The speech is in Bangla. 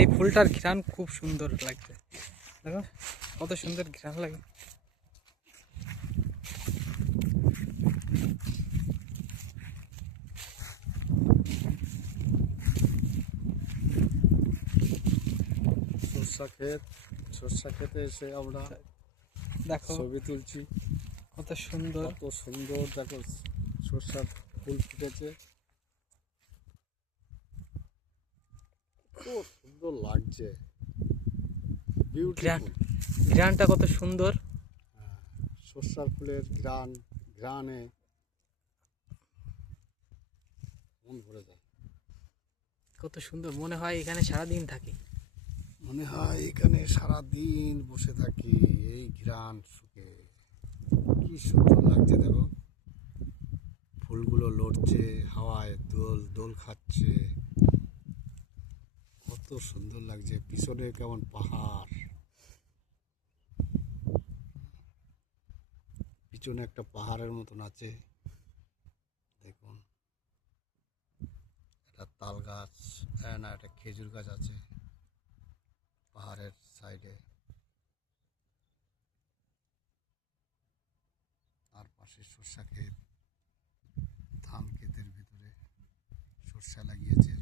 এই ফুলটার ঘ্রাণ খুব সুন্দর লাগছে, দেখো কত সুন্দর ঘ্রাণ লাগে। সরষা খেতে এসে আমরা দেখো ছবি তুলছি, কত সুন্দর। দেখো সরষার ফুল ফুটেছে, খুব সুন্দর লাগছে, ঘ্রাণটা কত সুন্দর। সরষার ফুলের ঘ্রাণে মন ভরে যায়। কত সুন্দর, মনে হয় এখানে সারাদিন থাকি, মনে হয় এখানে সারাদিন বসে থাকি এই ঘ্রাণ শুকে। কি সুন্দর লাগছে দেখো, ফুলগুলো লড়ছে হাওয়ায়, দোল খাচ্ছে, কত সুন্দর লাগছে। পিছনে কেমন পাহাড়, পিছনে একটা পাহাড়ের মতন আছে, দেখুন একটা তাল গাছ, না একটা খেজুর গাছ আছে পাহাড়ের সাইডে, আর পাশে সরষা ক্ষেত, ধান ক্ষেতের ভিতরে সরষা লাগিয়েছে।